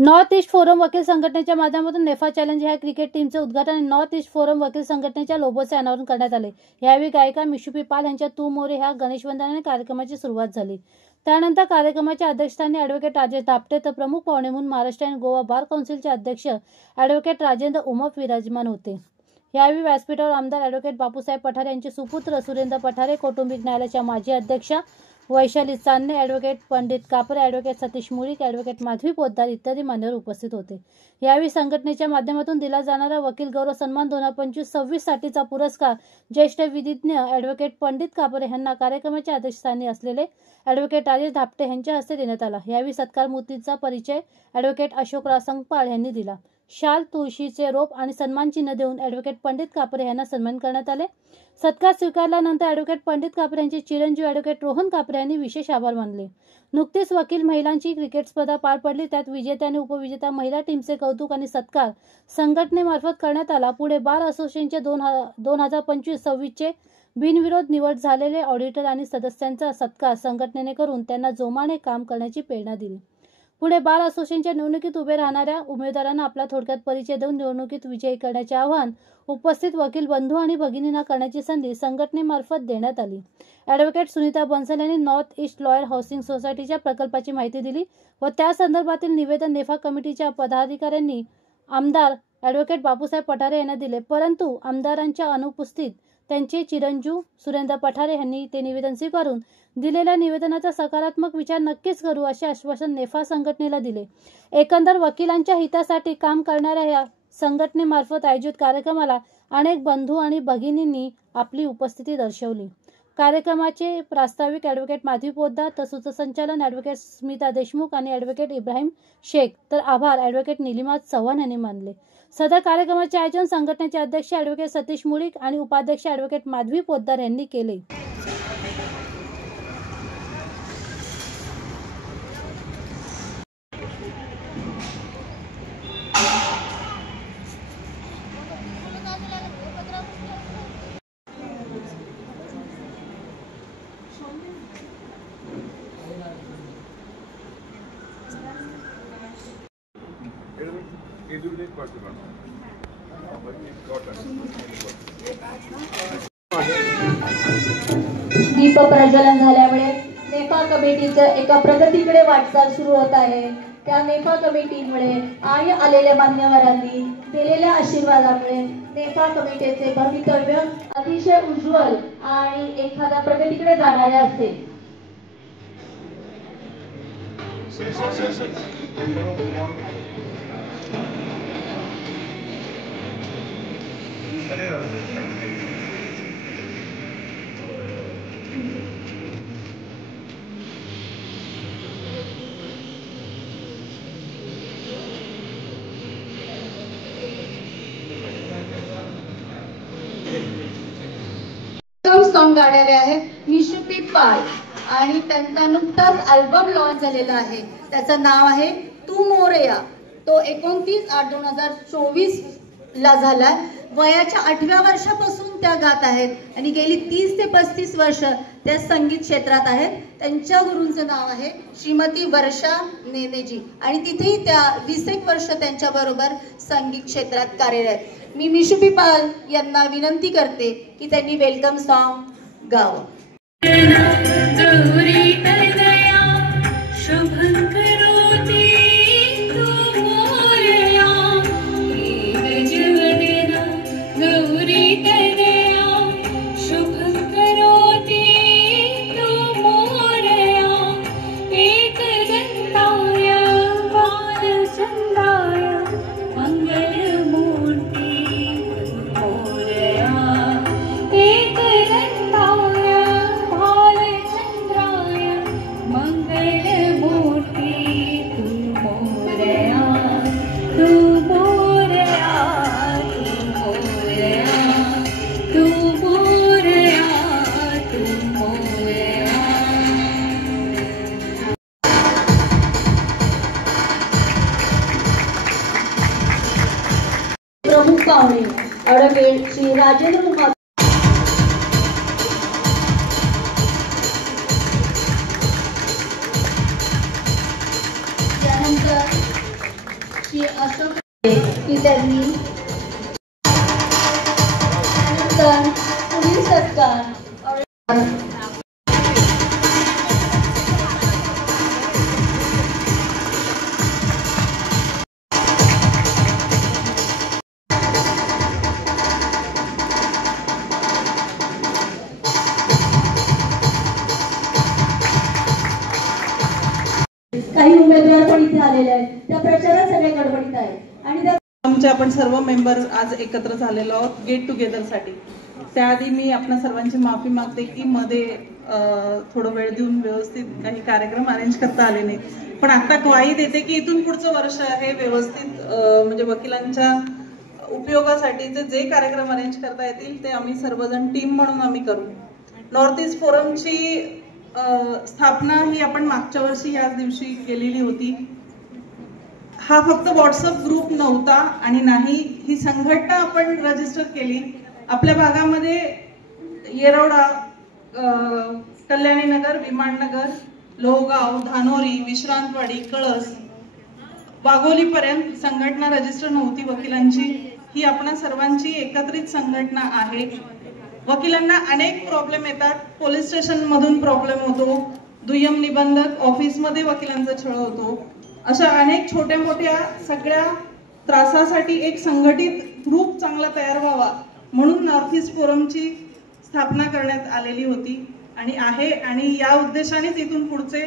North east forum वकील संघटनेच्या माध्यमातून नेफा चॅलेंज ह्या क्रिकेट टीमचे उद्घाटन आणि नॉर्थ ईस्ट फोरम वकील संघटनेच्या लोगोचे अनावरण करण्यात आले। यावेळी गायिका मिशुपी पाल यांच्या तू मोरे ह्या गणेशवंदनाने कार्यक्रमाची सुरुवात झाली। त्यानंतर कार्यक्रमाच्या अध्यक्षस्थानी ॲडव्होकेट राजेश धापटे तर प्रमुख पाहुणे म्हणून महाराष्ट्र आणि गोवा बार काउन्सिलचे अध्यक्ष ॲडव्होकेट राजेंद्र उमप विराजमान होते। यावेळी व्यासपीठावर आमदार ॲडव्होकेट बापूसाहेब पठारे यांचे सुपुत्र सुरेंद्र पठारे, कौटुंबिक न्यायालयाच्या माजी अध्यक्षा वैशाली चांदणे, ॲडव्होकेट पंडित कापरे, ॲडव्होकेट सतीश मुळीक, ॲडव्होकेट माधवी पोद्दार इत्यादी मान्यवर उपस्थित होते। यावेळी संघटनेच्या माध्यमातून दिला जाणारा वकील गौरव सन्मान 2025-26 साठीचा पुरस्कार ज्येष्ठ विधिज्ञ ॲडव्होकेट पंडित कापरे यांना कार्यक्रमाच्या अध्यक्षस्थानी असलेले ॲडव्होकेट राजेश धापटे यांच्या हस्ते देण्यात आला। यावेळी सत्कार मूर्तीचा परिचय ॲडव्होकेट अशोकराव संगपाळ यांनी दिला। शाल, तुळशीचे रोप आणि सन्मान चिन्ह देऊन ॲडव्होकेट पंडित कापरे यांना सन्मान करण्यात आले। सत्कार स्वीकारल्यानंतर ॲडव्होकेट पंडित कापरे यांचे चिरंजीव ॲडव्होकेट रोहन कापरे यांनी विशेष आभार मानले। नुकतीच वकील महिलांची क्रिकेट स्पर्धा पार पडली, त्यात विजेत्या आणि उपविजेत्या महिला टीमचे कौतुक आणि सत्कार संघटनेमार्फत करण्यात आला। पुढे बार असोसिएशनचे 2025-26 बिनविरोध निवड झालेले ऑडिटर आणि सदस्यांचा सत्कार संघटनेने करून त्यांना जोमाने काम करण्याची प्रेरणा दिली। पुढे बार असोसिएशनच्या निवडणुकीत उभे राहणाऱ्या उमेदवारांना आपला थोडक्यात परिचय देऊन निवडणुकीत विजयी करण्याचे आवाहन उपस्थित वकील बंधू आणि भगिनींना करण्याची संधी संघटनेमार्फत देण्यात आली। ॲडव्होकेट सुनीता बन्सल यांनी नॉर्थ ईस्ट लॉयर हाऊसिंग सोसायटीच्या प्रकल्पाची माहिती दिली व त्या संदर्भातील निवेदन नेफा कमिटीच्या पदाधिकाऱ्यांनी आमदार ॲडव्होकेट बापूसाहेब पठारे यांना दिले, परंतु आमदारांच्या अनुपस्थित त्यांचे चिरंजीव सुरेंद्र पठारे यांनी ते निवेदन स्वीकारून दिलेल्या निवेदनाचा सकारात्मक विचार नक्कीच करू असे आश्वासन नेफा संघटनेला दिले। एकंदर वकिलांच्या हितासाठी काम करणाऱ्या या संघटनेमार्फत आयोजित कार्यक्रमाला अनेक बंधू आणि भगिनींनी आपली उपस्थिती दर्शवली। कार्यक्रमाचे प्रास्ताविक ॲडव्होकेट माधवी पोद्दार तर सूत्रसंचालन ॲडव्होकेट स्मिता देशमुख आणि ॲडव्होकेट इब्राहिम शेख तर आभार ॲडव्होकेट निलिमा चव्हाण यांनी मानले। सदर कार्यक्रमाचे आयोजन संघटनेचे अध्यक्ष ॲडव्होकेट सतीश मुळीक आणि उपाध्यक्ष ॲडव्होकेट माधवी पोद्दार यांनी केले। दीप प्रज्वलन झाल्यामुळे नेफा कमिटीचं एका प्रगतीकडे वाटचाल सुरू होत आहे। त्या नेफा कमिटीमुळे आणि आलेल्या मान्यवरांनी दिलेल्या आशीर्वादामुळे नेफा कमिटीचे भवितव्य अतिशय उज्ज्वल आणि एखाद्या प्रगतीकडे जाणारे असेल। सॉन्ग गाणारे आहेत मिशुपी पाल आणि त्यांचा नुकताच अल्बम लॉन्च झालेला आहे। त्याचं नाव आहे तू मोरया। तो 29/8/2024 ला झाला। वयाच्या 8व्या वर्षापासून त्या गात आहेत आणि गेली 30 ते 35 वर्ष त्या संगीत क्षेत्रात आहेत। त्यांच्या गुरूंचं नाव आहे श्रीमती वर्षा नेनेजी आणि तिथेही त्या 20 वर्ष त्यांच्या बरोबर संगीत क्षेत्रात कार्यरत। मी मिशुपी पाल यांना विनंती करते की त्यांनी वेलकम सॉन्ग गावं। प्रमुख पाहुणे ॲडव्होकेट श्री राजेंद्र उमप त्यानंतर श्री अशोक की त्यांनी तर पुढील सत्कार काही उमेदवार पण इथे आलेले आहेत. त्या प्रचारात सगळे गडबडीत आहेत आणि त्या आमचे आपण सर्व मेंबर आज एकत्र झालेलो आहोत गेट टुगेदर साठी. त्याआधी मी आपल्या सर्वांची माफी मागते की मध्ये थोडं वेळ देऊन व्यवस्थित काही कार्यक्रम अरेंज करता आले नाही, पण आता ग्वाही देते की इथून पुढचं वर्ष आहे व्यवस्थित म्हणजे वकिलांच्या उपयोगासाठीचे जे कार्यक्रम अरेंज करता येतील ते आम्ही सर्वजण टीम म्हणून आम्ही करू. नॉर्थ ईस्ट फोरमची स्थापना ही आपण मागच्या वर्षी याच दिवशी केलेली होती. हा फक्त व्हॉट्सअप ग्रुप नव्हता आणि नाही, ही संघटना आपण रजिस्टर केली. आपल्या भागामध्ये येरवडा, कल्याणीनगर, विमाननगर, लोहगाव, धानोरी, विश्रांतवाडी, कळस, वाघोलीपर्यंत संघटना रजिस्टर नव्हती वकिलांची. ही आपणा सर्वांची एकत्रित संघटना आहे. वकिलांना अनेक प्रॉब्लेम येतात. पोलीस स्टेशन मधून प्रॉब्लेम होतो, दुय्यम निबंधक ऑफिसमध्ये वकिलांचा छळ होतो. अशा अनेक छोट्या मोठ्या सगळ्या त्रासासाठी एक संघटित ग्रुप चांगला तयार व्हावा म्हणून नॉर्थ ईस्ट फोरमची स्थापना करण्यात आलेली होती आणि आहे. आणि या उद्देशानेच इथून पुढचे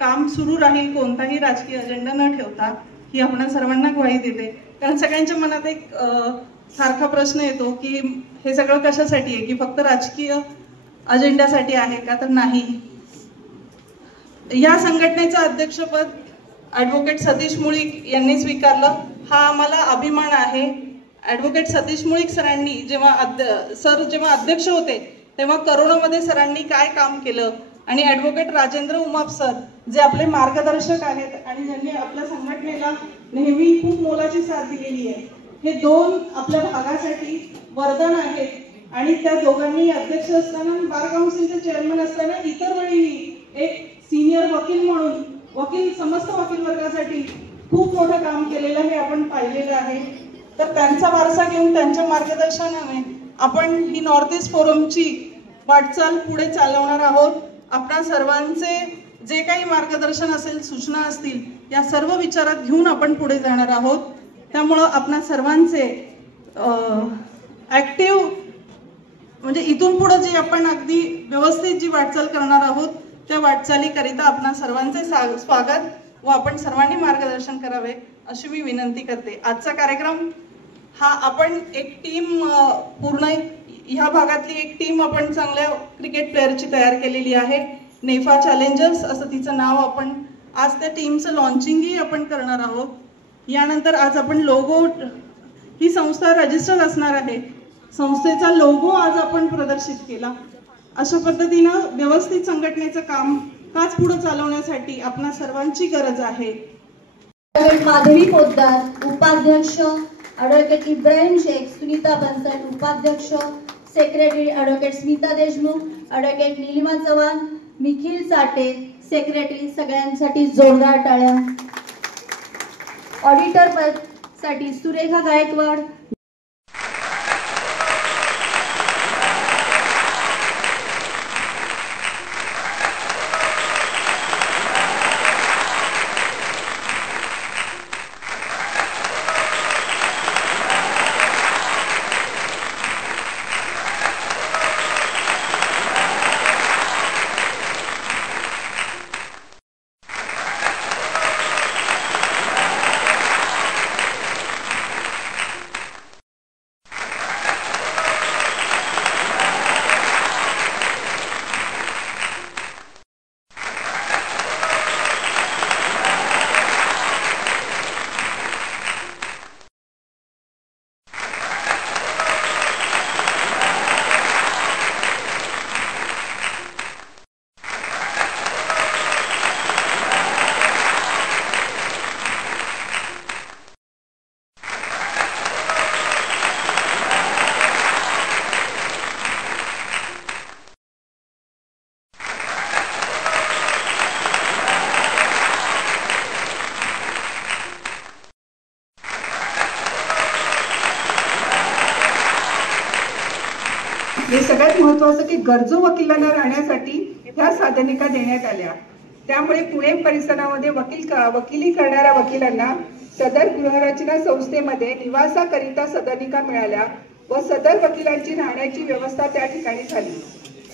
काम सुरू राहील, कोणताही राजकीय अजेंडा न ठेवता. ही आपण सर्वांना ग्वाही देते. कारण सगळ्यांच्या मनात एक सारखा प्रश्न येतो की हे सगळं कशासाठी आहे, की फक्त राजकीय अजेंड्यासाठी आहे का, तर नाही. या संघटनेचं अध्यक्षपद ॲडव्होकेट सतीश मुळीक यांनी स्वीकारलं. हा आम्हाला अभिमान आहे. ॲडव्होकेट सतीश मुळीक सरांनी जेव्हा अध्यक्ष होते तेव्हा करोनामध्ये सरांनी काय काम केलं आणि ॲडव्होकेट राजेंद्र उमाप सर जे आपले मार्गदर्शक आहेत आणि ज्यांनी आपल्या संघटनेला नेहमी खूप मोलाची साथ दिलेली आहे, हे दोन आपल्या भागासाठी वरदान आहेत. आणि त्या दोघांनी अध्यक्ष असताना, बार काउन्सिलचे चेअरमन असताना, इतर वेळी एक सिनियर वकील म्हणून समस्त वकील वर्गासाठी खूप मोठं काम केलेलं हे आपण पाहिलेलं आहे. तर त्यांचा वारसा घेऊन त्यांच्या मार्गदर्शनाने आपण ही नॉर्थ ईस्ट फोरमची वाटचाल पुढे चालवणार आहोत. आपणा सर्वांचे जे काही मार्गदर्शन असेल, सूचना असतील, या सर्व विचारात घेऊन आपण पुढे जाणार आहोत. त्यामुळं आपणा सर्वांचे ऍक्टिव्ह म्हणजे इथून पुढे जे आपण अगदी व्यवस्थित जी वाटचाल करणार आहोत त्या वाटचालीकरिता आपणा सर्वांचे स्वागत व आपण सर्वांनी मार्गदर्शन करावे अशी मी विनंती करते. आजचा कार्यक्रम हा आपण एक टीम पूर्ण ह्या भागातली एक टीम आपण चांगल्या क्रिकेट प्लेअरची तयार केलेली आहे. नेफा चॅलेंजर्स असं तिचं नाव. आपण आज त्या टीमचं लॉन्चिंगही आपण करणार आहोत. यानंतर आज आपण लोगो, ही संस्था रजिस्टर असणार आहे, संस्थेचा लोगो आज आपण प्रदर्शित केला. अशा पद्धतीनं व्यवस्थित संघटनेचं काम काच पुढे चालवण्यासाठी आपणा सर्वांची गरज आहे. माधवी पोद्दार उपाध्यक्ष, ॲडव्होकेट इब्राहिम शेख, सुनीता बन्सल उपाध्यक्ष, secretary advocate Smita Deshmukh, advocate Neelima Chavan, Nikhil Sathe secretary. सगळ्यांसाठी जोरदार टाळ्या. ऑडिटर पद साठी सुरेखा गायकवाड, महत्व असं की गरजू वकिलांना राहण्यासाठी ह्या सदनिका देण्यात आल्या. त्यामुळे पुणे परिसरामध्ये वकिली करणाऱ्या वकिलांना सदर गृहरचना संस्थेमध्ये निवासाकरिता सदनिका मिळाल्या व सदर वकिलांची राहण्याची व्यवस्था त्या ठिकाणी झाली.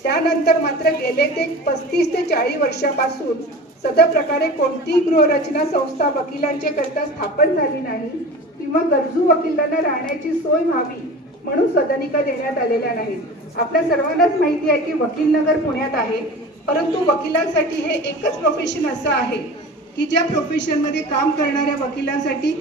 त्यानंतर मात्र गेले ते 35 ते 40 वर्षापासून सदर प्रकारे कोणतीही गृहरचना संस्था वकिलांच्या करता स्थापन झाली नाही किंवा गरजू वकिलांना राहण्याची सोय व्हावी म्हणून सदनिका देण्यात आलेल्या नाहीत. आपल्या सर्वांनाच माहिती आहे की वकील नगर पुण्यात आहे, परंतु वकिलांसाठी हे एकच प्रोफेशन असं आहे की ज्या प्रोफेशनमध्ये काम करणाऱ्या वकिलांसाठी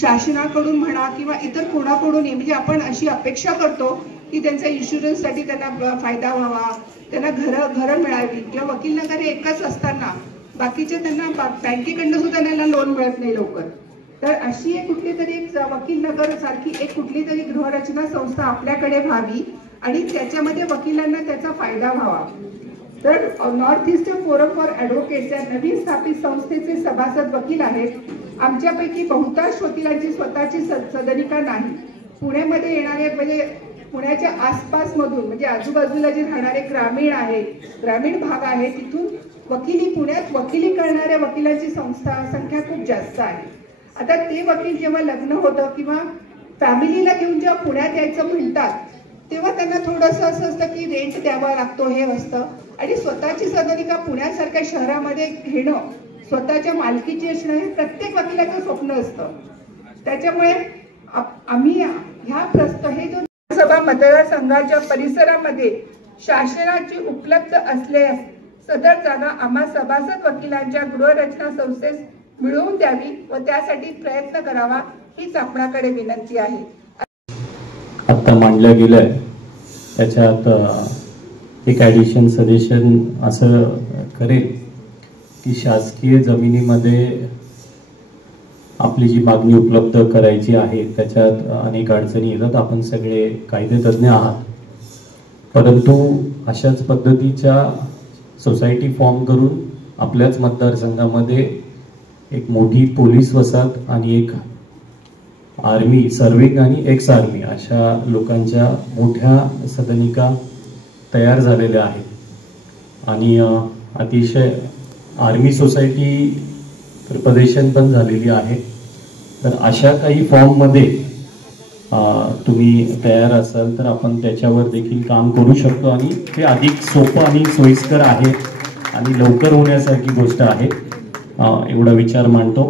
शासनाकडून म्हणा किंवा इतर कोणाकडून म्हणजे आपण अशी अपेक्षा करतो की त्यांच्या इन्शुरन्ससाठी त्यांना फायदा व्हावा, त्यांना घरं मिळावी किंवा वकील नगर हे एकच असताना बाकीचे त्यांना बँकेकडनं सुद्धा त्यांना लोन मिळत नाही लवकर. तर अशी एक कुठली तरी एक वकील नगर सारखी एक कुठली तरी गृहरचना संस्था आपल्याकडे व्हावी आणि त्याच्यामध्ये वकिलांना त्याचा फायदा व्हावा. तर north east forum for advocates या नवीन स्थापित संस्थेचे सभासद वकील आहेत. आमच्यापैकी बहुतांश वकिलांची स्वतःची सदनिका नाही. पुण्यामध्ये येणारे म्हणजे पुण्याच्या आसपास मधून म्हणजे आजूबाजूला जे राहणारे ग्रामीण भाग आहे तिथून पुण्यात वकिली करणाऱ्या वकिलांची संख्या खूप जास्त आहे. आता ते वकील जेव्हा लग्न होतं किंवा फॅमिलीला घेऊन जेव्हा पुण्यात यायचं म्हणतात तेव्हा त्यांना थोडंसं असं असतं की रेंट द्यावा लागतो हे असतं आणि स्वतःची सदनिका पुण्यासारख्या शहरामध्ये घेणं, स्वतःच्या मालकीची असणं हे प्रत्येक वकिलाचं स्वप्न असतं. त्याच्यामुळे आम्ही हे जो सभा मतदारसंघाच्या परिसरामध्ये शासनाची उपलब्ध असल्यास सदर जागा आम्हा सभासद वकिलांच्या गृहरचना संस्थेस मिळवून द्यावी व त्यासाठी प्रयत्न करावा हीच आपणाकडे विनंती आहे. आता मांडलं गेलंय त्याच्यात एक ॲडिशन सजेशन असं करेल की शासकीय जमिनीमध्ये आपली जी मागणी उपलब्ध करायची आहे त्याच्यात अनेक अडचणी येतात. आपण सगळे कायदेतज्ञ आहात, परंतु अशाच पद्धतीच्या सोसायटी फॉर्म करून आपल्याच मतदारसंघामध्ये एक मोठी पोलीस वसाहत आणि एक आर्मी सर्विंग आणि एक्स आर्मी अशा लोकांच्या मोठ्या सदनिका तयार झालेल्या आहेत आणि अतिशय आर्मी सोसायटी प्रिपरेशन पण झालेली आहे. तर अशा काही फॉर्ममध्ये तुम्ही तयार असाल तर आपण त्याच्यावर देखील काम करू शकतो आणि ते अधिक सोपं आणि सोयीस्कर आहे आणि लवकर होण्यासारखी गोष्ट आहे. एवढा विचार मांडतो.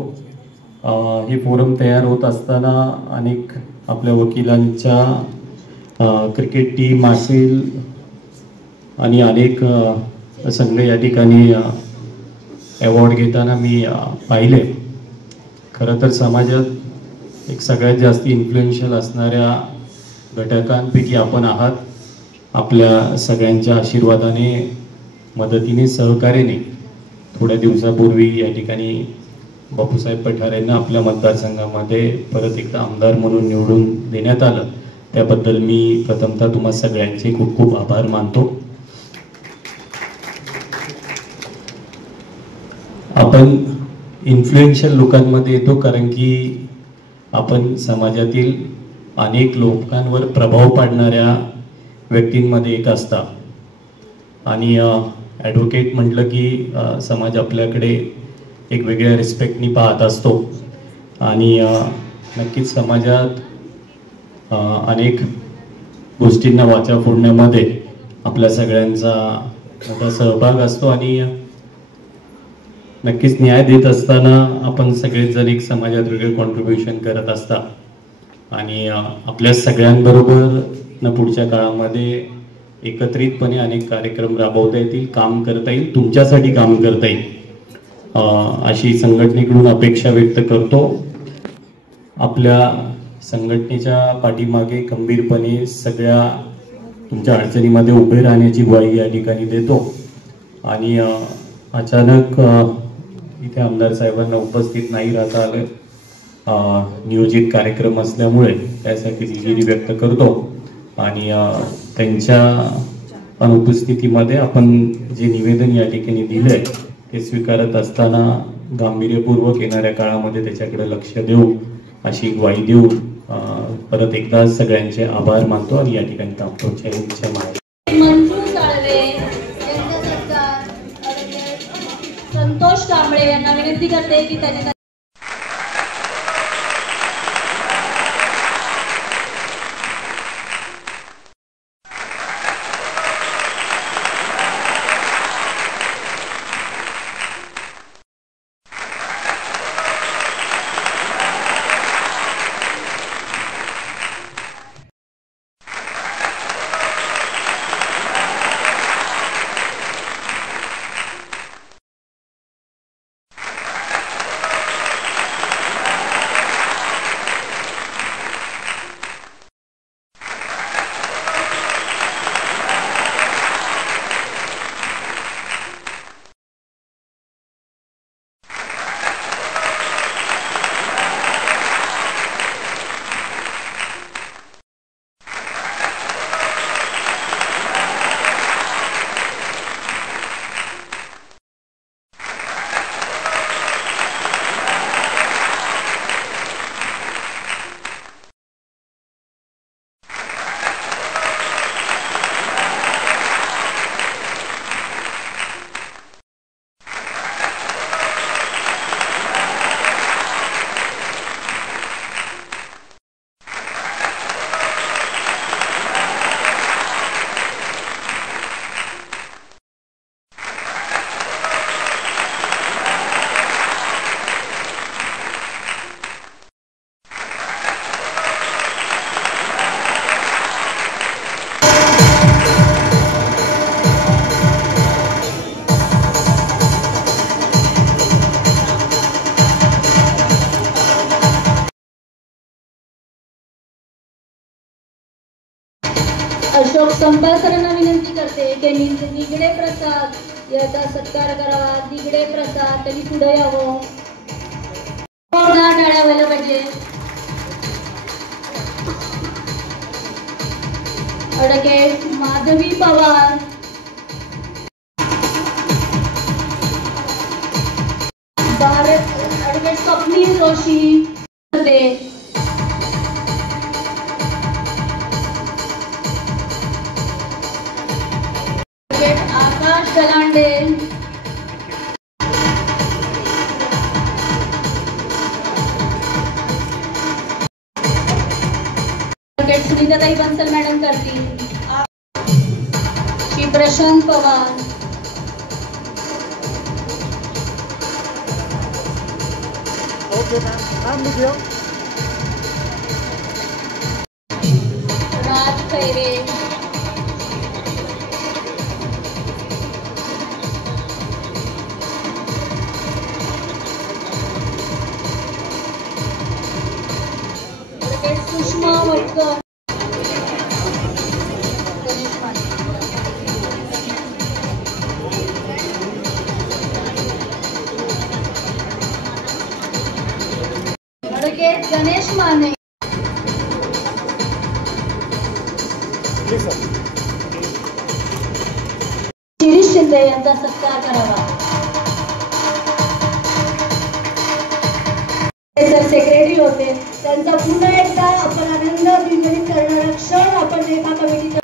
हे फोरम तयार होत असताना अनेक आपल्या वकिलांच्या क्रिकेट टीम असेल आणि अनेक संघ या ठिकाणी अवॉर्ड घेताना मी पाहिले. खरं तर समाजात एक सगळ्यात जास्त इन्फ्लुएन्शियल असणाऱ्या घटकांपैकी आपण आहात. आपल्या सगळ्यांच्या आशीर्वादाने, मदतीने, सहकार्याने थोड्या दिवसापूर्वी या ठिकाणी बापूसाहेब पठार यांना आपल्या मतदारसंघामध्ये परत एकदा आमदार म्हणून निवडून देण्यात आलं. त्याबद्दल मी प्रथमतः तुम्हा सगळ्यांचे खूप खूप आभार मानतो. आपण इन्फ्लुएन्शियल लोकांमध्ये येतो कारण की आपण समाजातील अनेक लोकांवर प्रभाव पाडणाऱ्या व्यक्तींमध्ये एक असता आणि ॲडव्होकेट म्हटलं की समाज आपल्याकडे एक वेगळ्या रिस्पेक्टनी पाहत असतो आणि नक्कीच समाजात अनेक गोष्टींना वाचा फोडण्यामध्ये आपल्या सगळ्यांचा मोठा सहभाग असतो आणि नक्कीच न्याय देत असताना आपण सगळेच जण एक समाजात वेगळे कॉन्ट्रीब्युशन करत असता आणि आपल्या सगळ्यांबरोबर न पुढच्या काळामध्ये एकत्रितपणे अनेक कार्यक्रम राबवता येतील, काम करता येईल, तुमच्यासाठी काम करता येईल अशी संघटनेकडून अपेक्षा व्यक्त करतो. आपल्या संघटनेच्या पाठीमागे खंबीरपणे सगळ्या तुमच्या अडचणीमध्ये उभे राहण्याची ग्वाही या ठिकाणी देतो आणि अचानक इथे आमदार साहेबांना उपस्थित नाही राहता आलं. नियोजित कार्यक्रम असल्यामुळे त्यासाठी दिलगिरी व्यक्त करतो आणि त्यांच्या अनुपस्थितीमध्ये आपण जे निवेदन या ठिकाणी दिलंय ते स्वीकारत असताना गांभीर्यपूर्वक येणाऱ्या काळामध्ये त्याच्याकडे लक्ष देऊ अशी ग्वाही देऊ परत एकदा सगळ्यांचे आभार मानतो आणि या ठिकाणी थांबतो. जय हिंद, जय महाराष्ट्र. यांना विनंती करते की त्यांनी अशोक संपासरांना विनंती करते की निगडे प्रसाद याचा सत्कार करावा. निगडे प्रसाद त्यांनी पुढे यावं. टाळ्या व्हायला पाहिजे. अडके माधवी पवार, भारत अडके स्वप्नील जोशी, आकाश गलांडे, सुनीताताई बन्सल मॅडम करतील. श्री प्रशांत पवार, राज खैरे, सुषमा वटकर, गणेश माने, शिरीष शिंदे यांचा सत्कार करावा. सेक्रेटरी होते त्यांचा पुन्हा एकदा आपण आनंद विंगडित करणारा क्षण आपण एका कमिटीचा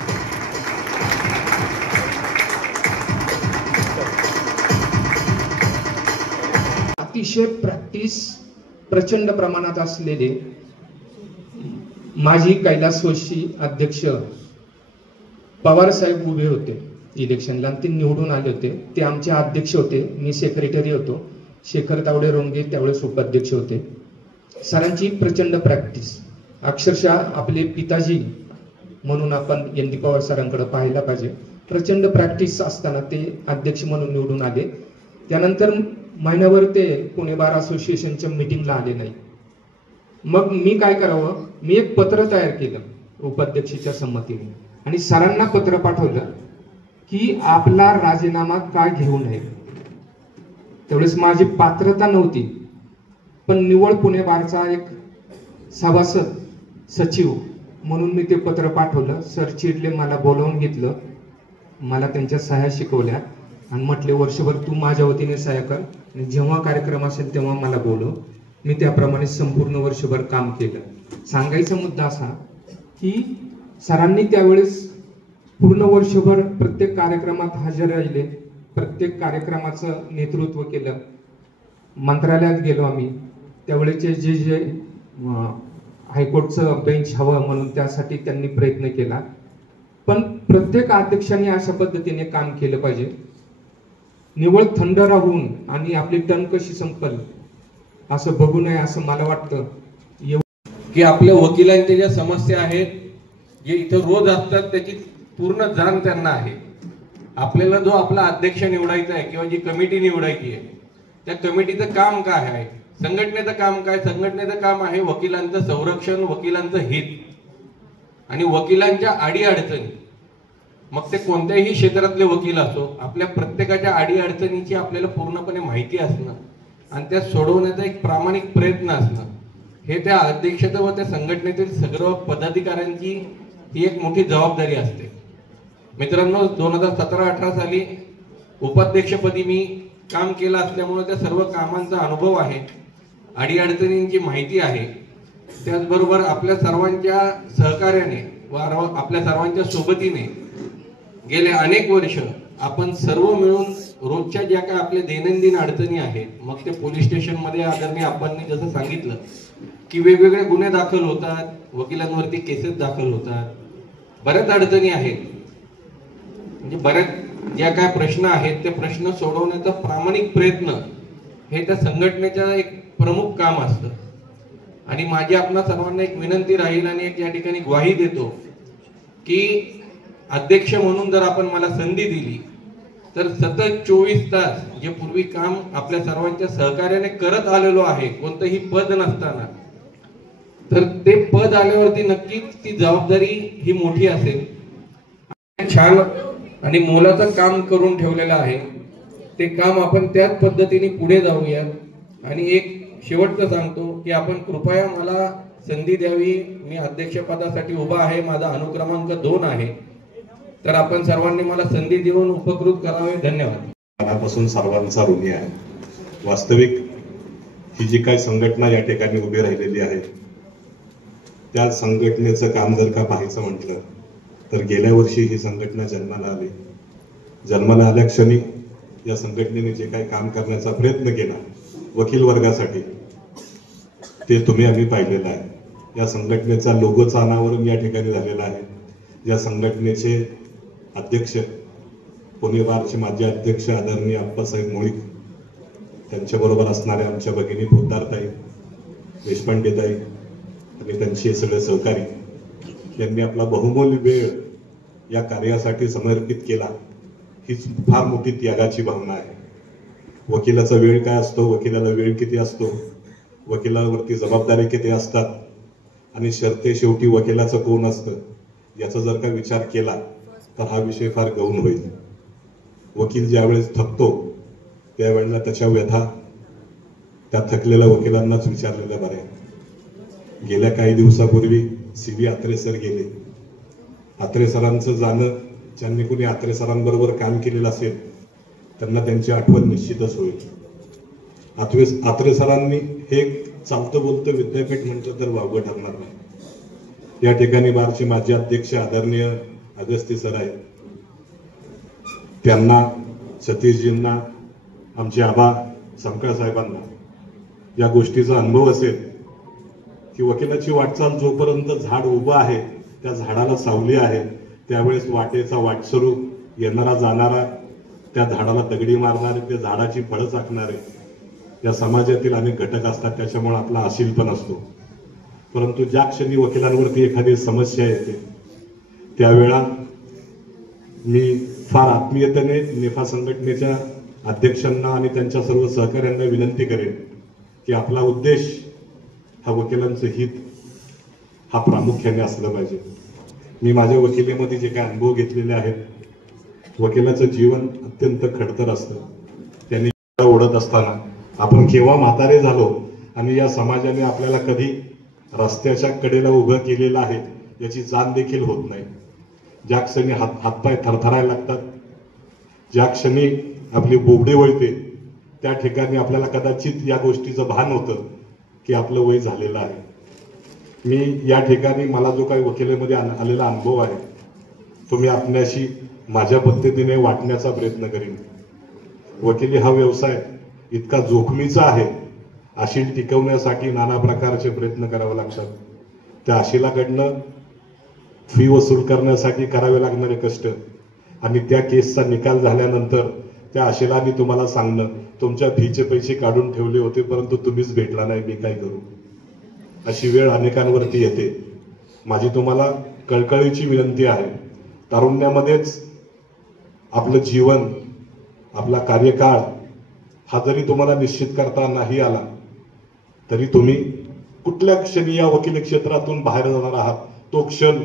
अतिशय प्रॅक्टिस प्रचंड प्रमाणात असलेले माजी कैलासवासी अध्यक्ष पवार साहेब उभे होते इलेक्शनला आणि ते निवडून आले होते. ते आमचे अध्यक्ष होते, मी सेक्रेटरी होतो. शेखर तावडे रोंगे त्यावेळेस उपाध्यक्ष होते. सरांची प्रचंड प्रॅक्टिस, अक्षरशः आपले पिताजी म्हणून आपण ND पवार सरांकडे पाहायला पाहिजे. प्रचंड प्रॅक्टिस असताना ते अध्यक्ष म्हणून निवडून आले. त्यानंतर महिन्याभर ते पुणे बार असोसिएशनच्या मीटिंगला आले नाही. मग मी काय करावं, मी एक पत्र तयार केलं उपाध्यक्षाच्या संमतीने आणि सरांना पत्र पाठवलं की आपला राजीनामा का घेऊ नये. त्यावेळेस माझी पात्रता नव्हती, पण निवड पुणे बारचा एक सभासद सचिव म्हणून मी ते पत्र पाठवलं. सर चिडले, मला बोलावून घेतलं, मला त्यांच्या सह्या शिकवल्या आणि म्हटले वर्षभर तू माझ्या वतीने सह्या कर आणि जेव्हा कार्यक्रम असेल तेव्हा मला बोलव. मी त्याप्रमाणे संपूर्ण वर्षभर काम केलं. सांगायचा मुद्दा असा की सरांनी त्यावेळेस पूर्ण वर्षभर प्रत्येक कार्यक्रमात हजर राहिले, प्रत्येक कार्यक्रमाचं नेतृत्व केलं. मंत्रालयात गेलो आम्ही, त्यावेळेचे जे जे हायकोर्टचं बेंच हवं म्हणून त्यासाठी त्यांनी प्रयत्न केला, पण प्रत्येक अध्यक्षांनी अशा पद्धतीने काम केलं पाहिजे. निव्वळ थंड राहून आणि आपली टर्म कशी संपल असं बघू नये असं मला वाटतं. की आपल्या वकिलांच्या ज्या समस्या आहेत, जे इथं रोज असतात, त्याची पूर्ण जाण त्यांना आहे. आपल्याला जो आपला अध्यक्ष निवडायचा आहे किंवा जी कमिटी निवडायची आहे, त्या कमिटीचं काम काय आहे, संघटनेचं काम काय? संघटनेचं काम आहे वकिलांचं संरक्षण, वकिलांचं हित आणि वकिलांच्या अडीअडचणी. मग ते कोणत्याही क्षेत्रातले वकील असो, आपल्या प्रत्येकाच्या अडीअडचणीची आपल्याला पूर्णपणे माहिती असणं आणि त्या सोडवण्याचा एक प्रामाणिक प्रयत्न असणं, हे त्या अध्यक्षाचं व त्या संघटनेतील सर्व पदाधिकाऱ्यांची ही एक मोठी जबाबदारी असते. मित्रांनो, 2017-18 साली उपाध्यक्षपदी मी काम केलं असल्यामुळे त्या सर्व कामांचा अनुभव आहे, अडीअडचणींची माहिती आहे. त्याचबरोबर आपल्या सर्वांच्या सहकार्याने व आपल्या सर्वांच्या सोबतीने गेले अनेक वर्ष आपण सर्व मिळून रोजच्या ज्या काय आपल्या दैनंदिन अडचणी आहेत, मग ते पोलीस स्टेशनमध्ये आदरणीय आपण जसं सांगितलं की वेगवेगळे गुन्हे दाखल होतात, वकिलांवरती केसेस दाखल होतात, बऱ्याच अडचणी आहेत, म्हणजे बऱ्याच ज्या काय प्रश्न आहेत ते प्रश्न सोडवण्याचा प्रामाणिक प्रयत्न हे त्या संघटनेचं एक प्रमुख काम असतं. आणि माझी आपणा सर्वांना एक विनंती राहील आणि एक या ठिकाणी ग्वाही देतो की अध्यक्ष म्हणून जर आपण मला संधी दिली तर सतत 24 तास जे पूर्वी काम आपल्या सर्वांच्या सहकार्याने करत आलेलो आहे, कोणतंही पद नसताना, तर ते पद आल्यावरती नक्कीच ती जबाबदारी ही मोठी असेल. छान आणि मोलाचं काम करून ठेवलेलं आहे, ते काम आपण त्याच पद्धतीने पुढे जाऊयात. आणि एक शेवटचं सांगतो की आपण कृपया मला संधी द्यावी. मी अध्यक्षपदासाठी उभा आहे, माझा अनुक्रमांक 2 आहे, तर आपण सर्वांनी मला संधी देऊन उपकृत करावे. धन्यवाद. मनापासून सर्वांचा ऋणी आहे. वास्तविक ही जी काही संघटना या ठिकाणी उभी राहिलेली आहे, त्या संघटनेचं काम जर का पाहायचं म्हटलं तर गेल्या वर्षी ही संघटना जन्माला आली. जन्माला आल्या क्षणी या संघटनेने जे काही काम करण्याचा प्रयत्न केला वकील वर्गासाठी, ते तुम्ही आम्ही पाहिलेलं आहे. या संघटनेचा लोगोचं अनावरण या ठिकाणी झालेलं आहे. या संघटनेचे अध्यक्ष, पुणे बारचे माजी अध्यक्ष आदरणीय आप्पासाहेब मुळीक, त्यांच्याबरोबर असणाऱ्या आमच्या भगिनी पोद्दारताई, देशपांडेताई आणि त्यांचे सगळे सहकारी यांनी आपला बहुमूल्य वेळ या कार्यासाठी समर्पित केला. हीच फार मोठी त्यागाची भावना आहे. वकिलाचा वेळ काय असतो, वकिलाला वेळ किती असतो, वकिलावरती जबाबदारी किती असतात आणि शेवटी वकिलाचं कोण असतं याचा जर का विचार केला तर हा विषय फार गौण होईल. वकील ज्यावेळेस थकतो त्यावेळेला त्याच्या व्यथा त्या थकलेल्या वकिलांनाच विचारलेल्या बऱ्या. गेल्या काही दिवसापूर्वी CB आत्रे सर गेले. आत्रे सरांचं जाणं, ज्यांनी कोणी आत्रे सरांबरोबर काम केलेलं असेल त्यांना त्यांची आठवण निश्चितच होईल. आत्रे सरांनी हे चालतं बोलतं विद्यापीठ म्हटलं तर वावगं ठरणार नाही. या ठिकाणी बारचे माजी अध्यक्ष आदरणीय अगस्ती सर आहेत, त्यांना, सतीशजींना, आमचे आबा संकळ साहेबांना या गोष्टीचा अनुभव असेल की वकिलाची वाटचाल जोपर्यंत झाड उभं आहे, त्या झाडाला सावली आहे, त्यावेळेस वाटेचा वाटसरू येणारा जाणारा, त्या झाडाला दगडी मारणारे, त्या झाडाची फळं चाखणारे या समाजातील अनेक घटक असतात. त्याच्यामुळे आपला अशील पण असतो. परंतु ज्या क्षणी वकिलांवरती एखादी समस्या येते त्यावेळा मी फार आत्मीयतेने नेफा संघटनेच्या अध्यक्षांना आणि त्यांच्या सर्व सहकाऱ्यांना विनंती करेन की आपला उद्देश हा वकिलांचं हित हा प्रामुख्याने असलं पाहिजे. मी माझ्या वकिलीमध्ये जे काही अनुभव घेतलेले आहेत, वकिलाचं जीवन अत्यंत खडतर असतं. त्यांनी ओढत असताना आपण केव्हा म्हातारे झालो आणि या समाजाने आपल्याला कधी रस्त्याच्या कडेला उभं केलेलं आहे याची जाण देखील होत नाही. ज्या क्षणी हातपाय थरथरायला लागतात, ज्या क्षणी आपली बोबडे वळते, त्या ठिकाणी आपल्याला कदाचित या गोष्टीचं भान होतं की आपलं वय झालेलं आहे. मी या ठिकाणी मला जो काही वकिलीमध्ये आलेला अनुभव आहे तो मी आपल्याशी माझ्या पद्धतीने वाटण्याचा प्रयत्न करीन. वकिली हा व्यवसाय इतका जोखमीचा आहे, आशील टिकवण्यासाठी नाना प्रकारचे प्रयत्न करावे लागतात. त्या आशिलाकडनं फी वसूल करण्यासाठी करावे लागणारे कष्ट आणि त्या केसचा निकाल झाल्यानंतर त्या आशिलाने तुम्हाला सांगणं तुमच्या फीचे पैसे काढून ठेवले होते परंतु तुम्हीच भेटला नाही, मी काय करू. अशी वेळ अनेकांवरती येते. माझी तुम्हाला कळकळीची विनंती आहे, तारुण्यामध्येच आपलं जीवन, आपला कार्यकाळ हा जरी तुम्हाला निश्चित करता नाही आला तरी तुम्ही कुठल्या क्षणी या वकिली क्षेत्रातून बाहेर जाणार आहात तो क्षण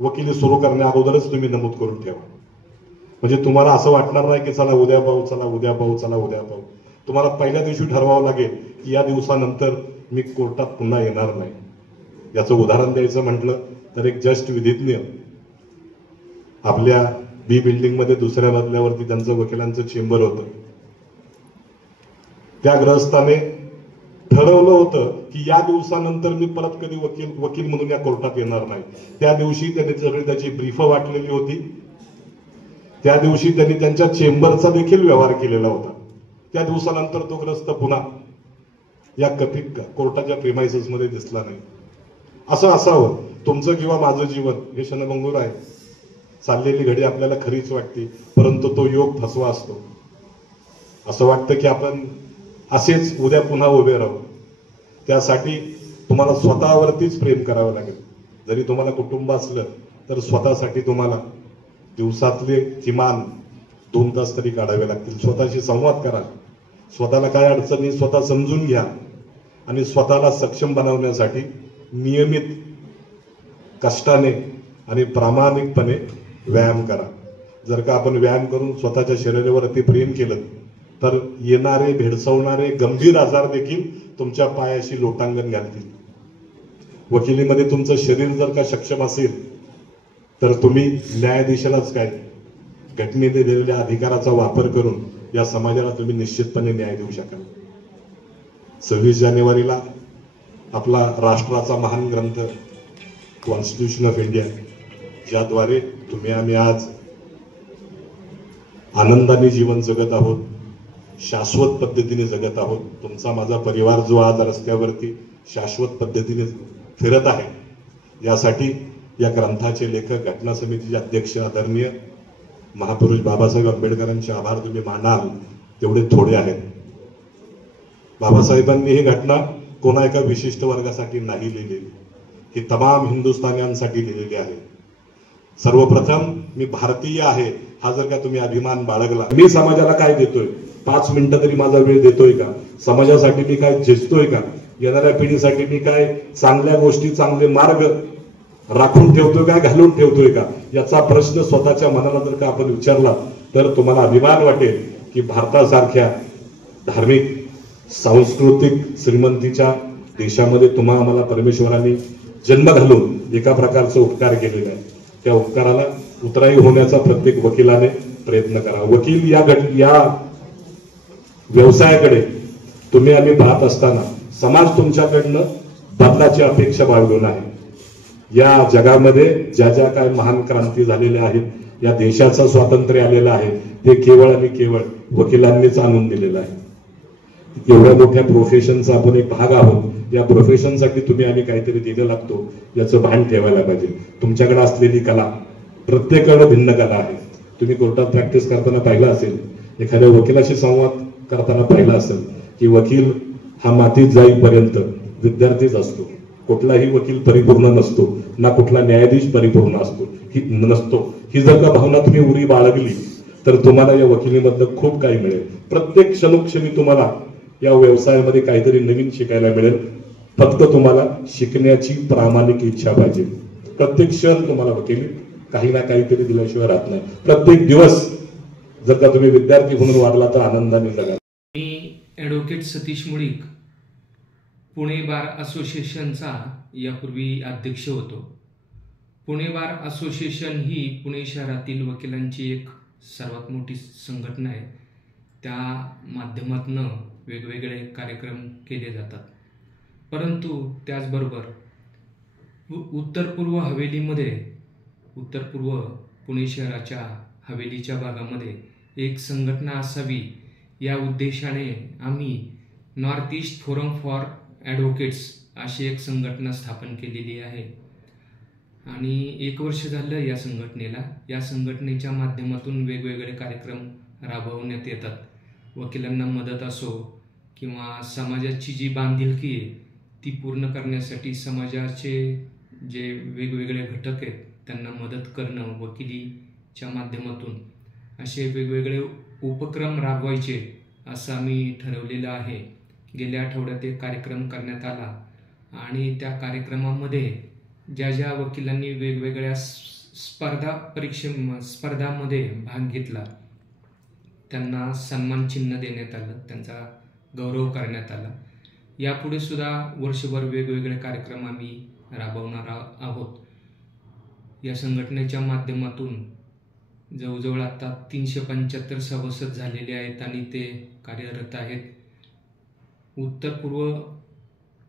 वकिली सुरू करण्या अगोदरच तुम्ही नमूद करून ठेवा. म्हणजे तुम्हाला असं वाटणार नाही की चला उद्या पाहू, चला उद्या पाहू, चला उद्या पाहू. तुम्हाला पहिल्या दिवशी ठरवावं लागेल की या दिवसानंतर मी कोर्टात पुन्हा येणार नाही. याचं उदाहरण द्यायचं म्हटलं तर एक ज्येष्ठ विधिज्ञ आपल्या बी बिल्डिंगमध्ये दुसऱ्या मजल्यावरती त्यांचं वकिलांचं चेंबर होतं. त्या गृहस्थाने ठरवलं होतं की या दिवसानंतर मी परत कधी वकील म्हणून या कोर्टात येणार नाही. त्या दिवशी त्यांनी सगळी त्याची ब्रीफ वाटलेली होती. त्या दिवशी त्यांनी त्यांच्या चेंबरचा देखील व्यवहार केलेला होता. त्या दिवसानंतर तो ग्रस्त पुन्हा या कथित कोर्टाच्या प्रिमाइसेस मध्ये दिसला नाही. असं असावं तुमचं किंवा माझं जीवन हे क्षणभंगूर आहे. चाललेली घडी आपल्याला खरीच वाटते परंतु तो योग फसवा असतो. असं वाटतं की आपण असेच उद्या पुन्हा उभे राहू. त्यासाठी तुम्हाला स्वतःवरतीच प्रेम करावं लागेल. जरी तुम्हाला कुटुंब असलं तर स्वतःसाठी तुम्हाला दिवसातले किमान 2 तास तरी काढावे लागतील. स्वतःशी संवाद करा, स्वतःला काय अडचणी स्वतः समजून घ्या आणि स्वतःला सक्षम बनवण्यासाठी नियमित कष्टाने आणि प्रामाणिकपणे व्यायाम करा. जर का आपण व्यायाम करून स्वतःच्या शरीरावरती प्रेम केलं तर येणारे भेडसावणारे गंभीर आजार देखील तुमच्या पायाशी लोटांगण घालतील. वकिलीमध्ये तुमचं शरीर जर का सक्षम असेल तर तुम्ही न्यायाधीशालाच काय घटनेने दिलेल्या अधिकाराचा वापर करून या समाजाला तुम्ही निश्चितपणे न्याय देऊ शकाल. 26 जानेवारीला आपला राष्ट्राचा महान ग्रंथ कॉन्स्टिट्यूशन ऑफ इंडिया ज्याद्वारे तुम्ही आम्ही आज आनंदाने जीवन जगत आहोत, शाश्वत पद्धतीने जगत आहोत. तुमचा माझा परिवार जो आज रस्त्यावरती शाश्वत पद्धतीने फिरत आहे यासाठी या ग्रंथाचे लेखक घटना समितीचे अध्यक्ष आदरणीय महापुरुष बाबासाहेब आंबेडकरांचे आभार तुम्ही मानाल तेवढे थोडे आहेत. बाबासाहेबांनी ही घटना कोणा एका विशिष्ट वर्गासाठी नाही लिहिलेली, ही तमाम हिंदुस्थानियांसाठी लिहिलेली आहे. सर्वप्रथम मी भारतीय आहे हा जर का तुम्ही अभिमान बाळगला, मी समाजाला काय देतोय, 5 मिनिटं तरी माझा वेळ देतोय का, समाजासाठी मी काय झेजतोय का, येणाऱ्या पिढीसाठी मी काय चांगल्या गोष्टी चांगले मार्ग राखून ठेवतोय का, घालून ठेवतोय का, याचा प्रश्न स्वतःच्या मनाला जर का आपण विचारला तर तुम्हाला अभिमान वाटेल की भारतासारख्या धार्मिक सांस्कृतिक श्रीमंतीच्या देशामध्ये तुम्हा आम्हाला परमेश्वरांनी जन्म घालून एका प्रकारचा उपकार केलेला आहे. त्या उपकाराला उतराई होण्याचा प्रत्येक वकिलाने प्रयत्न करा. वकील या व्यवसायाकडे तुम्ही आम्ही पाहत असताना समाज तुमच्याकडनं बदलाची अपेक्षा बाळगून आहे. या जगामध्ये ज्या ज्या काय महान क्रांती झालेल्या आहेत, या देशाचं स्वातंत्र्य आलेलं आहे ते केवळ आणि केवळ वकिलांनीच आणून दिलेलं आहे. एवढ्या मोठ्या प्रोफेशनचा आपण एक भाग आहोत. या प्रोफेशनसाठी तुम्ही आम्ही काहीतरी दिलं लागतो याचं भान ठेवायला पाहिजे. तुमच्याकडे असलेली कला, प्रत्येकाकडे भिन्न कला आहे. तुम्ही कोर्टात प्रॅक्टिस करताना पाहिलं असेल, एखाद्या वकिलाशी संवाद करताना पाहिलं असेल की वकील हा मातीत जाईपर्यंत विद्यार्थीच असतो. कुठलाही वकील परिपूर्ण नसतो, ना कुठला न्यायाधीश परिपूर्ण नसतो. ही जर का भावना तुम्ही उरी बाळगली तर तुम्हाला या वकिलीमधलं खूप काही मिळेल. प्रत्येक क्षणोक्षणी तुम्हाला या व्यवसायामध्ये काहीतरी नवीन शिकायला मिळेल. फक्त तुम्हाला शिकण्याची प्रामाणिक इच्छा पाहिजे. प्रत्येक क्षण तुम्हाला वकिली काही ना काहीतरी दिल्याशिवाय राहत नाही. प्रत्येक दिवस जर का तुम्ही विद्यार्थी म्हणून वाढला तर आनंदाने जगा. मी ॲडव्होकेट सतीश मुळीक, पुणे बार असोसिएशनचा यापूर्वी अध्यक्ष होतो. पुणे बार असोसिएशन ही पुणे शहरातील वकिलांची एक सर्वात मोठी संघटना आहे. त्या माध्यमातून वेगवेगळे कार्यक्रम केले जातात. परंतु त्याचबरोबर उत्तर पूर्व पुणे शहराच्या हवेलीच्या भागामध्ये एक संघटना असावी या उद्देशाने आम्ही north east forum for advocates अशी एक संघटना स्थापन केलेली आहे आणि 1 वर्ष झालं या संघटनेला. या संघटनेच्या माध्यमातून वेगवेगळे कार्यक्रम राबवण्यात येतात. वकिलांना मदत असो किंवा समाजाची जी बांधिलकी आहे ती पूर्ण करण्यासाठी समाजाचे जे वेगवेगळे घटक आहेत त्यांना मदत करणं वकिलीच्या माध्यमातून असे वेगवेगळे उपक्रम राबवायचे असं आम्ही ठरवलेलं आहे. गेल्या आठवड्यात एक कार्यक्रम करण्यात आला आणि त्या कार्यक्रमामध्ये ज्या ज्या वकिलांनी वेगवेगळ्या स्पर्धामध्ये भाग घेतला त्यांना सन्मान चिन्ह देण्यात आलं, त्यांचा गौरव करण्यात आला. यापुढे सुद्धा वर्षभर वेगवेगळे कार्यक्रम आम्ही राबवणार आहोत. या संघटनेच्या माध्यमातून जवळजवळ आता 375 सभासद झालेले आहेत आणि ते कार्यरत आहेत. उत्तर पूर्व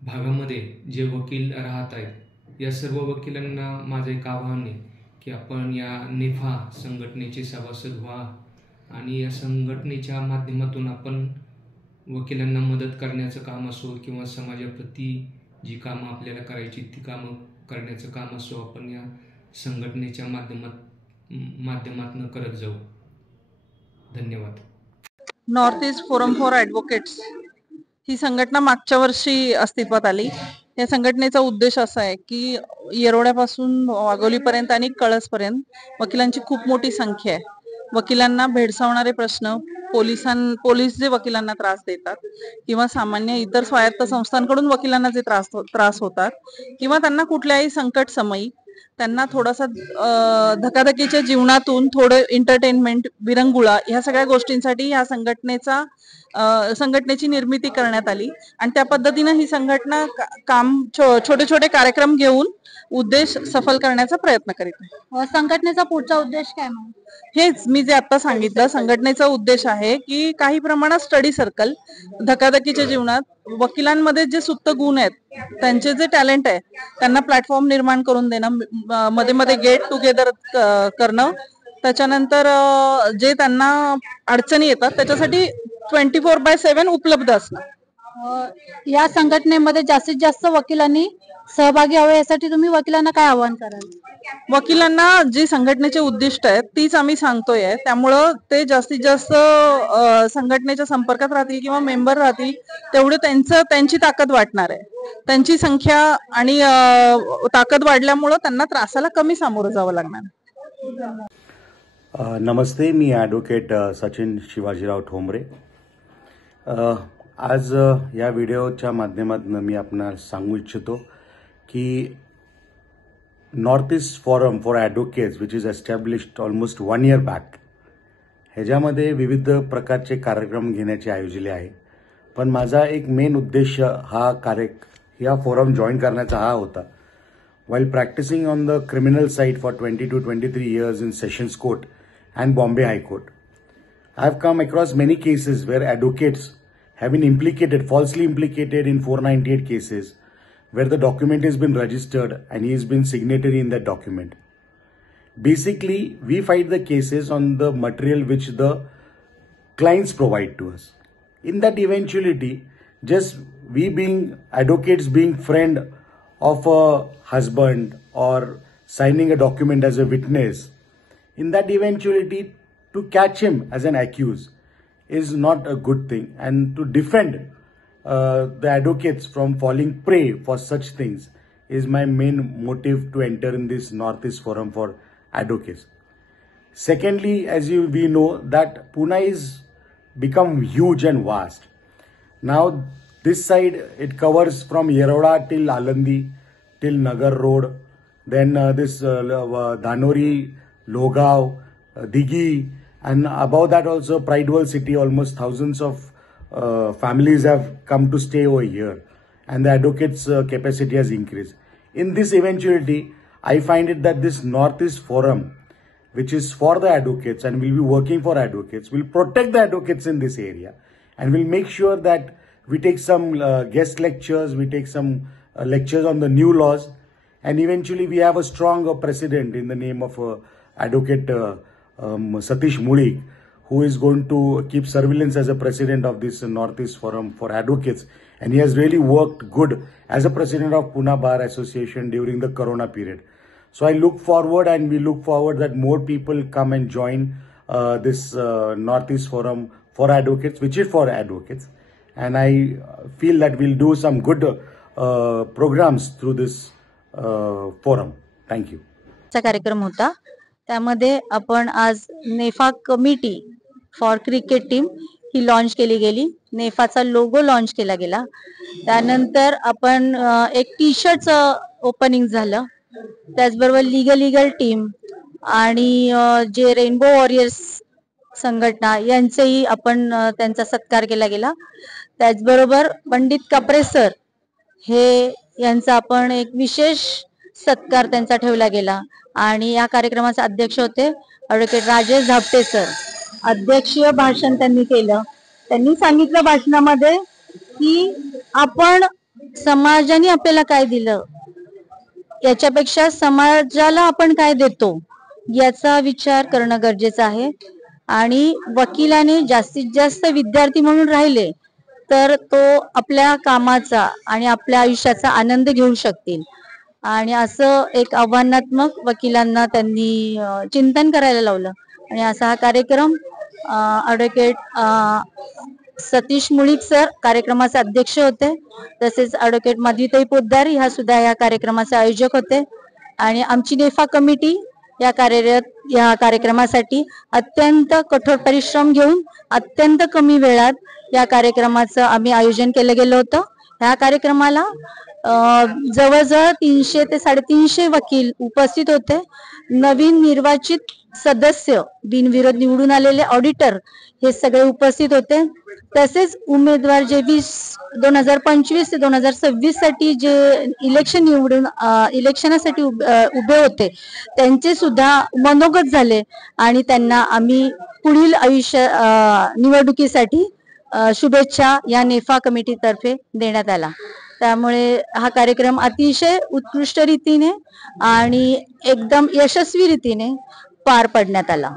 भागामध्ये जे वकील राहत आहेत या सर्व वकिलांना माझं एक आवाहन आहे की आपण या नेफा संघटनेचे सभासद व्हा आणि या संघटनेच्या माध्यमातून आपण वकिलांना मदत करण्याचं काम असो किंवा समाजाप्रती जी कामं आपल्याला करायची ती कामं करण्याचं काम असो आपण या संघटनेच्या माध्यमातून करत जाऊ. धन्यवाद. North east forum for advocates ही संघटना मागच्या वर्षी अस्तित्वात आली. या संघटनेचा उद्देश असा आहे की येरवड्यापासून वाघोलीपर्यंत आणि कळसपर्यंत वकिलांची खूप मोठी संख्या आहे. वकिलांना भेडसावणारे प्रश्न, पोलीस जे वकिलांना त्रास देतात किंवा सामान्य इतर स्वायत्त संस्थांकडून वकिलांना जे त्रास होतात किंवा त्यांना कुठल्याही संकट समयी त्यांना थोडासा धकाधकीच्या जीवनातून थोडं एंटरटेनमेंट, विरंगुळा ह्या सगळ्या गोष्टींसाठी ह्या संघटनेची निर्मिती करण्यात आली आणि त्या पद्धतीने ही संघटना छोटे छोटे कार्यक्रम घेऊन उद्देश सफल करण्याचा प्रयत्न करीत आहे. संघटनेचा पुढचा उद्देश काय मग? हेच मी जे आता सांगितलं, संघटनेचा उद्देश आहे की काही प्रमाणात स्टडी सर्कल, धकाधकीच्या जीवनात वकिलांमध्ये जे सुप्त गुण आहेत, त्यांचे जे टॅलेंट आहे त्यांना प्लॅटफॉर्म निर्माण करून देणं, मध्ये मध्ये गेट टुगेदर करणं, त्याच्यानंतर जे त्यांना अडचणी येतात त्याच्यासाठी 24/7 उपलब्ध असणं. या संघटनेमध्ये जास्तीत जास्त वकिलांनी सहभागी व्हावे यासाठी तुम्ही वकिलांना काय आवाहन कराल? वकिलांना जी संघटनेचे उद्दिष्ट आहेत तीच आम्ही सांगतोय, त्यामुळं ते जास्तीत जास्त संघटनेच्या संपर्कात राहतील किंवा मेंबर राहतील तेवढे त्यांची ताकद वाढणार आहे. त्यांची संख्या आणि ताकद वाढल्यामुळं त्यांना त्रासाला कमी सामोरं जावं लागणार. नमस्ते, मी ॲडव्होकेट सचिन शिवाजीराव ठोंबरे. आज या व्हिडिओच्या माध्यमातून मी आपणाला सांगू इच्छितो की north east forum for advocates which is established almost 1 year back, ह्याच्यामध्ये विविध प्रकारचे कार्यक्रम घेण्याचे आयोजले आहे. पण माझा एक मेन उद्देश या फोरम जॉईन करण्याचा हा होता. While practicing on the criminal side for 20 to 23 years in Sessions Court and Bombay High Court, I have come across many cases where advocates have been falsely implicated in 498 cases, where the document has been registered and he has been signatory in that document. Basically, we fight the cases on the material which the clients provide to us. In that eventuality, just we being advocates, being friend of a husband or signing a document as a witness, in that eventuality to catch him as an accused is not a good thing, and to defend the advocates from falling prey for such things is my main motive to enter in this Northeast Forum for Advocates. Secondly, as we know that Pune is become huge and vast. Now this side, it covers from Yeroda till Alandi, till Nagar Road, then this Dhanori, Logaon, Digi, and above that also Pridewell City. Almost thousands of families have come to stay over here, and the advocates' capacity has increased. In this eventuality, I find it that this Northeast Forum, which is for the advocates and will be working for advocates, will protect the advocates in this area and will make sure that we take some guest lectures, we take some lectures on the new laws, and eventually we have a strong precedent in the name of Advocate Satish Mulik, who is going to keep surveillance as a president of this Northeast Forum for Advocates. And he has really worked good as a president of Pune Bar Association during the Corona period. So I look forward, and we look forward that more people come and join this Northeast Forum for Advocates, which is for advocates. And I feel that we'll do some good programs through this forum. Thank you. चा कार्यक्रम होता. त्यामध्ये आपण आज NEFA committee for cricket team ही launch केली गेली. नेफाचा logo launch केला गेला. त्यानंतर आपण एक टी शर्टचं ओपनिंग झालं. त्याचबरोबर लीगल टीम आणि जे रेनबो वॉरियर्स संघटना यांचेही आपण त्यांचा सत्कार केला गेला. त्याचबरोबर पंडित कापरे सर हे यांचा आपण एक विशेष सत्कार त्यांचा ठेवला गेला. आणि या कार्यक्रमाचे अध्यक्ष होते ॲडव्होकेट राजेश झापटे सर. अध्यक्षीय भाषण त्यांनी केलं. त्यांनी सांगितलं भाषणामध्ये की आपण समाजाने आपल्याला काय दिलं याच्यापेक्षा समाजाला आपण काय देतो याचा विचार करणं गरजेचं आहे. आणि वकिलाने जास्तीत जास्त विद्यार्थी म्हणून राहिले तर तो आपल्या कामाचा आणि आपल्या आयुष्याचा आनंद घेऊ शकतील. आणि असं एक आव्हानात्मक वकिलांना त्यांनी चिंतन करायला लावलं. आणि असा हा कार्यक्रम ॲडव्होकेट सतीश मुळीक सर कार्यक्रमाचे अध्यक्ष होते. तसेच ॲडव्होकेट माधवीताई पोद्दार ह्या सुद्धा या कार्यक्रमाचे आयोजक होते. आणि आमची नेफा कमिटी या कार्यक्रमासाठी अत्यंत कठोर परिश्रम घेऊन अत्यंत कमी वेळात या कार्यक्रमाचं आम्ही आयोजन केलं गेलं होतं. ह्या कार्यक्रमाला जवळजवळ 300 ते 350 वकील उपस्थित होते. नवीन निर्वाचित सदस्य, बिनविरोध निवडून आलेले ऑडिटर हे सगळे उपस्थित होते. तसेच उमेदवार जे 2025 ते 2026 साठी जे इलेक्शनासाठी उभे होते त्यांचे सुद्धा मनोगत झाले. आणि त्यांना आम्ही पुढील निवडणुकीसाठी शुभेच्छा या नेफा कमिटीतर्फे देण्यात आला. त्यामुळे हा कार्यक्रम अतिशय उत्कृष्ट रीतीने आणि एकदम यशस्वी रीतीने पार पडण्यात आला.